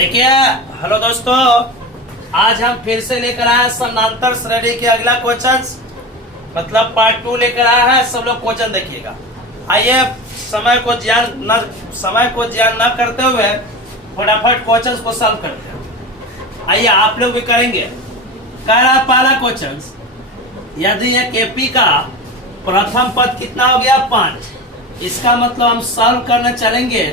देखिए, हेलो दोस्तों, आज हम फिर से लेकर आए हैं समानांतर श्रेणी के अगला क्वेश्चन, मतलब पार्ट 2 लेकर आए हैं। सब लोग क्वेश्चन देखिएगा। आइए, समय को ज्ञान न करते हुए फटाफट क्वेश्चन को सॉल्व करते हैं। आइए, आप लोग भी करेंगे। कह रहा पहला क्वेश्चन, यदि एक एपी का प्रथम पद कितना हो गया 5, इसका मतलब हम सॉल्व करने चलेंगे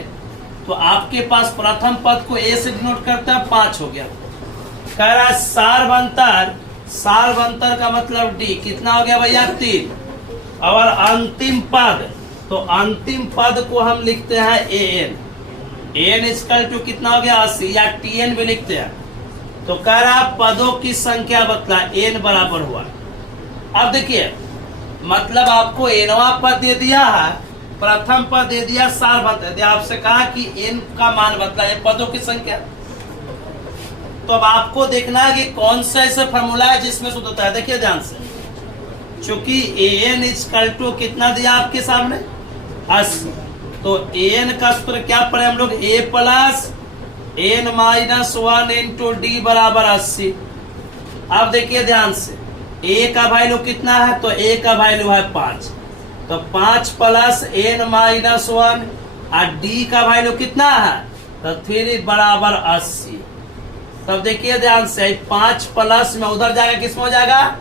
तो आपके पास प्रथम पद को ए से डिनोट करता है 5 हो गया। कह रहा है सार्वंतर का मतलब डी, कितना हो गया भैया 3। और अंतिम पद, तो अंतिम पद को हम लिखते हैं एन इक्वल टू कितना हो गया 80, या टीएन भी लिखते हैं। तो कह रहा पदों की संख्या बतला एन बराबर हुआ। अब देखिए, मतलब आपको एनवा पद दे दिया है, प्रथम पद दे दिया, सार्वंतर दिया, आपसे कहा कि एन का मान बतला है पदों की संख्या। तो अब आपको देखना है कि कौन सा ऐसा फॉर्मूला है जिसमें शुद्ध होता है। देखिए ध्यान से, चूंकि एन इक्वल टू कितना दिया आपके सामने 80, तो एन का सूत्र क्या पढ़े हम लोग, A plus N minus 1 into D बराबर 80। अब देखिए ध्यान से, ए का वैल्यू कितना है, तो ए का वैल्यू है 5, तो 5 प्लस एन माइनस 1 और डी का वैल्यू कितना है, तो 3 बराबर 80। तब देखिए ध्यान से, 5 प्लस में उधर जाएगा, किसमें हो जाएगा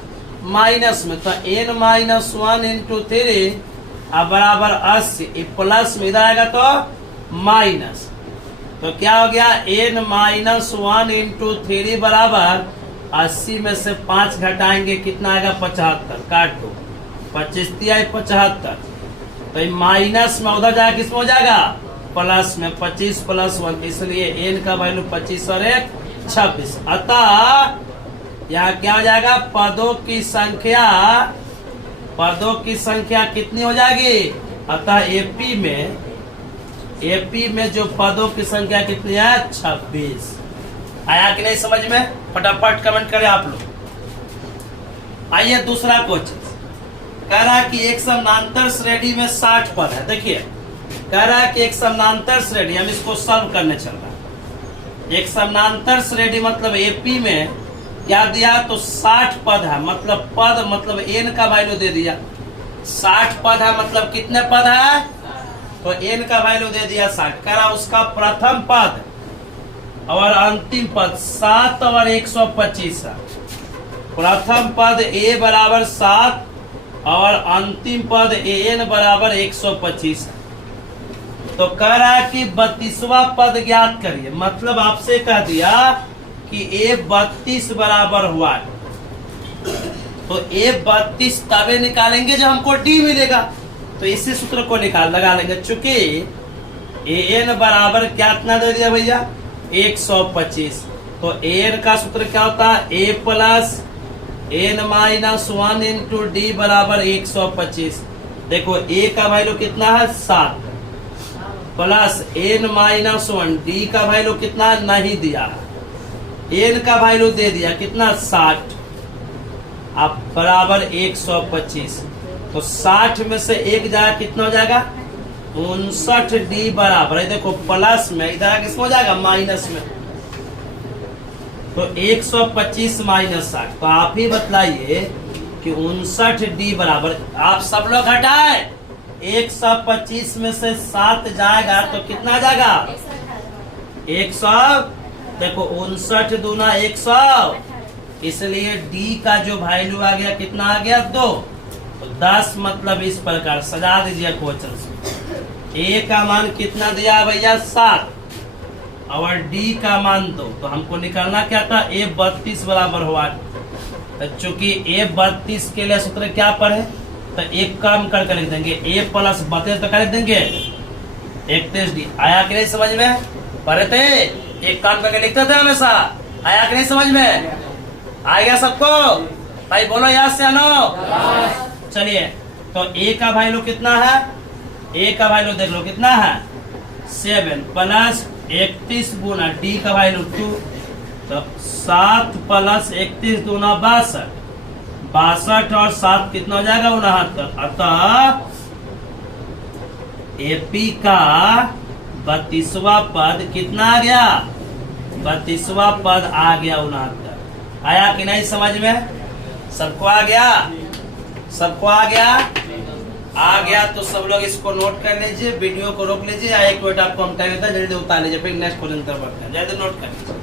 माइनस में, तो एन माइनस 1 इंटू 3 बराबर 80। प्लस में इधर आएगा तो माइनस, तो क्या हो गया एन माइनस 1 इंटू 3 बराबर 80 में से 5 घटाएंगे कितना आएगा 75, काट दो 25 दिया 75, तो माइनस में उधर जाएगा, किसमें हो जाएगा प्लस में, 25 प्लस 1, इसलिए एन का वैल्यू 25 और 1 26। अतः यहाँ क्या हो जाएगा, पदों की संख्या कितनी हो जाएगी। अतः एपी में जो पदों की संख्या कितनी है 26। आया कि नहीं समझ में, फटाफट कमेंट करें आप लोग। आइए दूसरा क्वेश्चन, कह रहा है कि एक समानांतर श्रेणी में 60 पद है। देखिए, कह रहा है कि एक समानांतर श्रेणी, हम इसको सॉल्व करने चल रहा है। एक समानांतर श्रेणी मतलब एपी में क्या दिया, तो 60 पद है, मतलब पद मतलब एन का वैल्यू दे दिया। 60 पद है मतलब कितने पद है, तो एन का वैल्यू दे दिया 60। कह रहा उसका प्रथम पद और अंतिम पद 7 और 125 है। प्रथम पद ए बराबर 7 और अंतिम पद एन बराबर 125 है। तो कह रहा है कि 32वां पद ज्ञात करिए, मतलब आपसे कह दिया कि ए 32 बराबर हुआ है, तो ए 32 तबे निकालेंगे जब हमको डी मिलेगा। तो इसी सूत्र को लगा लेंगे, चूंकि एन बराबर क्या इतना दे दिया भैया 125, तो एन का सूत्र क्या होता है, A plus N minus 1 into D बराबर 125। देखो ए का वैल्यू कितना है 7 प्लस एन माइनस 1, डी का वैल्यू कितना नहीं दिया है, एन का वैल्यू दे दिया कितना 60, अब बराबर 125। तो 60 में से एक जाएगा कितना हो जाएगा 59, डी बराबर है, देखो प्लस में इधर किसमें हो जाएगा माइनस में, तो 125 माइनस 60। तो आप ही बतलाइए कि 59 डी बराबर, आप सब लोग हटाए, 125 में से 7 जाएगा तो कितना जाएगा 100, देखो 59 दूना 100, इसलिए डी का जो वैल्यू आ गया कितना आ गया 2। तो 10 मतलब इस प्रकार सजा दीजिए क्वेश्चन से। ए का मान कितना दिया भैया 7 और डी का मान 2, तो हमको निकालना क्या था ए 32 बराबर हुआ। तो चूंकि ए 32 के लिए सूत्र क्या पर है, तो एक काम करके लिख देंगे ए प्लस 32, तो क्या लिख देंगे 31 डी। आया कि नहीं समझ में, पढ़े थे एक काम करके लिखते थे हमेशा। आया कि नहीं समझ में, आएगा सबको भाई, बोलो याद से आनो। चलिए, तो ए का वैल्यू कितना है, ए का वैल्यू देख लो कितना है 7 प्लस 31 गुना डी का वैल्यू 2, तो 7 प्लस 31 दूना 62, 62 और 7 कितना हो जाएगा 69। अतः एपी का 32वां पद कितना आ गया 32वां पद आ गया 69। आया कि नहीं समझ में? सबको आ गया? सबको आ गया? आ गया तो सब लोग इसको नोट कर लीजिए, वीडियो को रोक लीजिए या एक मिनट आपको हम टाइम देता है, जल्दी उतार लीजिए, फिर नेक्स्ट क्वेश्चन तरफ बढ़ते हैं। जल्दी नोट कर लीजिए।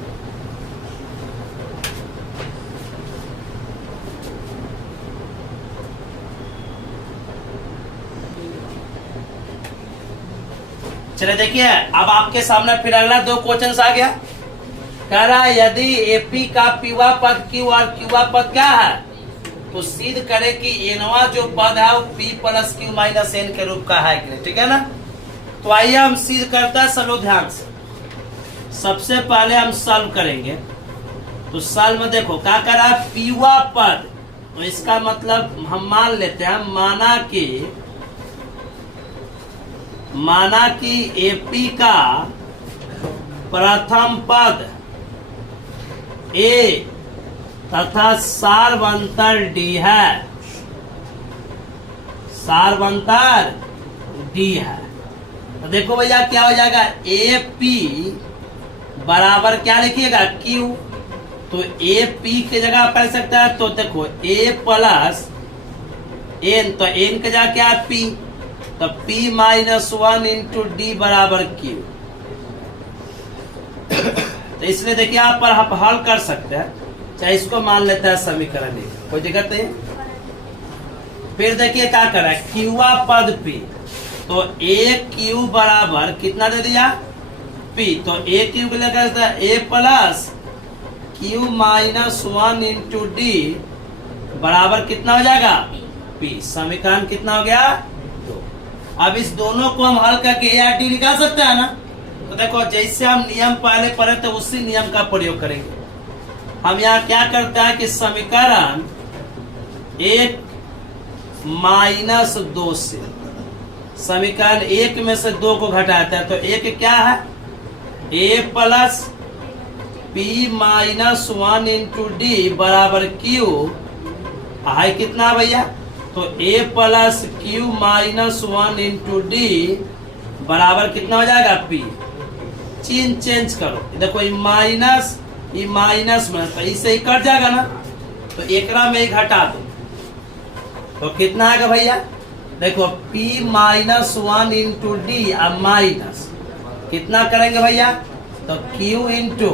चलिए देखिए, अब आपके सामने फिर अगला 2 क्वेश्चन आ गया। कह रहा है यदि एपी का पीवा पद क्यू और क्यूवा पद क्या है, तो सिद्ध करे कि एनवा जो पद है वो P plus Q minus N के रूप का है कि नहीं। ठीक है ना? तो आइए हम सिद्ध करते हैं सब लोग ध्यान से। सबसे पहले हम सॉल्व करेंगे। तो सॉल्व में देखो क्या कर रहा है, पीवा पद, तो इसका मतलब हम मान लेते हैं, माना कि एपी का प्रथम पद ए तथा सार्वंतर डी है, सार्वंतर डी है। तो देखो भैया क्या हो जाएगा, ए पी बराबर क्या लिखिएगा, क्यू। तो ए पी के जगह पढ़ सकता है, तो देखो ए प्लस एन, तो एन के जगह क्या है, पी, तो पी माइनस 1 इंटू डी बराबर क्यू। तो इसलिए देखिए आप पर आप हल कर सकते हैं, चाहे इसको मान लेता है समीकरण, कोई दिक्कत नहीं। फिर देखिए क्या कर रहा है, क्यूआ पद पी, तो ए क्यू बराबर कितना दे दिया, पी। तो ए क्यू के लिए A plus Q minus 1 into D बराबर कितना हो जाएगा, पी। समीकरण कितना हो गया, 2। अब इस दोनों को हम हल करके ए आर डी निकाल सकते हैं ना। तो देखो जैसे हम नियम पहले पढ़े तो उसी नियम का प्रयोग करेंगे। हम यहाँ क्या करते हैं कि समीकरण 1 माइनस 2 से समीकरण 1 में से 2 को घटाता है, तो 1 क्या है, A plus P minus 1 into D बराबर क्यू है कितना भैया, तो A plus Q minus 1 into D बराबर कितना हो जाएगा, पी। चिन्ह चेंज करो, देखो ये माइनस में, तो इससे ही कट जाएगा ना, तो एकरा में ही घटा दो, तो कितना आएगा भैया, देखो p माइनस 1 इंटू डी अब माइनस कितना करेंगे भैया, तो q into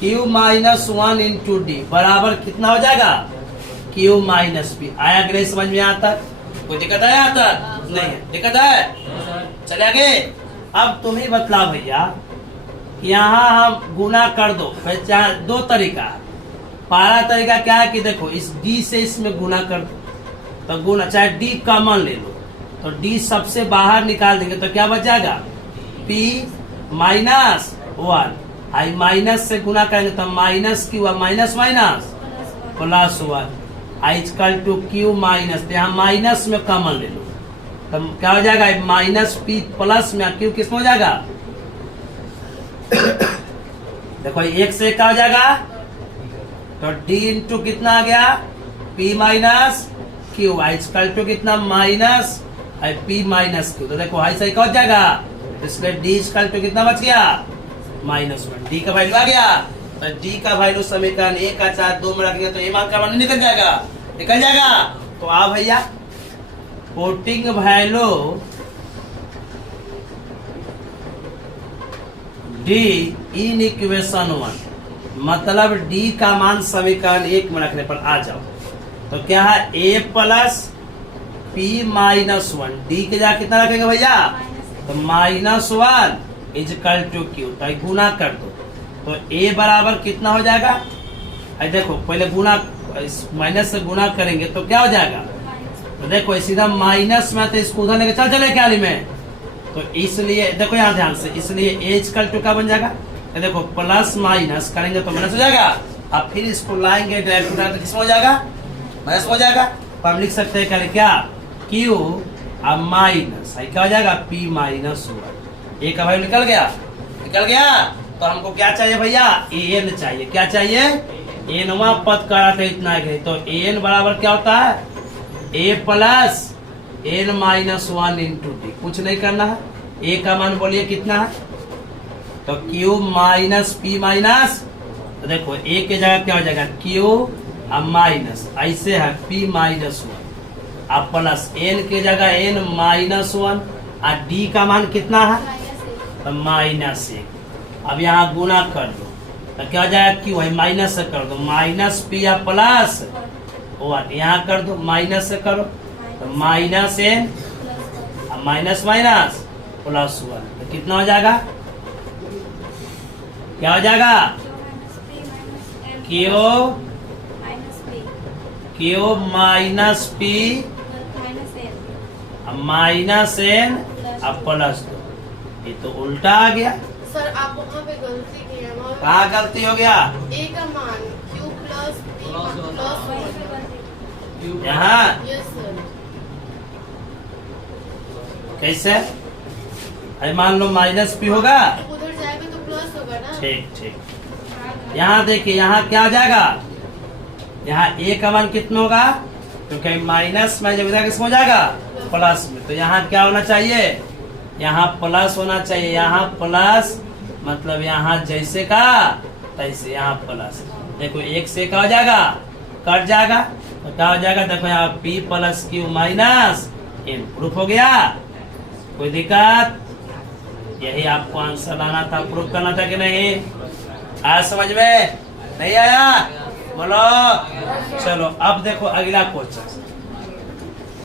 Q minus 1 into D बराबर कितना हो जाएगा, q माइनस पी। आया कि नहीं समझ में आता? कोई दिक्कत है आता? नहीं है, दिक्कत है? चले आगे। अब तुम ही बतला भैया, यहाँ हम गुना कर दो, चाहे 2 तरीका। पहला तरीका क्या है कि देखो इस d से इसमें गुना कर दो, तो गुना, चाहे d कॉमन ले लो, तो d सबसे बाहर निकाल देंगे, तो क्या बच जाएगा, p माइनस 1, आई माइनस से गुना करेंगे तो minus Q, minus minus plus 1 I equal to Q minus, यहाँ माइनस में कॉमन ले लो, तो क्या हो जाएगा, माइनस पी प्लस में क्यू किसमें हो जाएगा, देखो 1 से क्या हो जाएगा, तो d इंटू कितना आ गया, p minus Q, I equal to कितना, माइनस p माइनस क्यू। तो देखो आई से क्या हो जाएगा, इसलिए d इक्वल टू कितना बच गया, -1। d का वैल्यू आ गया, तो d का वैल्यू समीकरण 1 का 4 2 में रखेंगे तो ए मान का मान निकल जाएगा। तो आ भैया putting value d in equation 1, मतलब d का मान समीकरण 1 में रखने पर आ जाओ, तो क्या है, a plus p minus 1, d के जगह कितना रखेंगे भैया, तो -1 इजकल टू क्यू, तो गुना कर दो, तो a बराबर कितना हो जाएगा, देखो पहले गुना, माइनस से गुना करेंगे तो क्या हो जाएगा, तो देखो सीधा माइनस में, तो इसको उधर लेके चले क्या में, तो इसलिए देखो यहाँ ध्यान से, इसलिए a इक्वल टू क्या बन जाएगा, तो देखो प्लस माइनस करेंगे तो माइनस हो जाएगा, अब फिर इसको लाएंगे डायरेक्ट तो किसमें हो जाएगा, माइनस हो जाएगा। तो हम लिख सकते हैं क्या, q अब माइनस क्या हो जाएगा, p माइनस 1, ए का वैल्यू निकल गया। तो हमको क्या चाहिए भैया, an चाहिए, क्या चाहिए, एनवा पद का रहा था इतना है, तो an बराबर क्या होता है, a plus n minus 1 into D, कुछ नहीं करना है, a का मान बोलिए कितना है, तो Q माइनस P माइनस, तो देखो A के जगह क्या हो जाएगा Q अब माइनस, ऐसे है P माइनस 1 अब प्लस N के जगह N माइनस 1 और D का मान कितना है तो माइनस 1। अब यहाँ गुना कर दो तो क्या हो जाएगा Q है माइनस से कर दो माइनस P या प्लस 1, यहाँ कर दो माइनस से करो तो minus N minus minus plus 1, तो कितना हो जाएगा, क्या हो जाएगा Q minus P minus N अब प्लस 2, ये तो उल्टा आ गया। सर आप वहाँ पे गलती की है, वहाँ कहाँ गलती हो गया, A का मान Q प्लस P प्लस यहाँ यस सर। कैसे, अरे मान लो माइनस P होगा, उधर जाएगा तो प्लस होगा ना। ठीक ठीक। यहाँ देखिए यहाँ क्या आ जाएगा, यहाँ A का मान कितना होगा, क्योंकि माइनस में जब इधर किसमें हो जाएगा प्लस में, तो यहाँ क्या होना चाहिए, यहाँ प्लस होना चाहिए, यहाँ प्लस मतलब यहाँ जैसे का तैसे यहाँ प्लस, देखो एक से क्या हो जाएगा कट जाएगा, तो क्या हो जाएगा देखो यहाँ P plus Q minus N proof हो गया, कोई दिक्कत, यही आपको आंसर लाना था, प्रूफ करना था कि नहीं, आया समझ में, नहीं आया बोलो। चलो अब देखो अगला क्वेश्चन,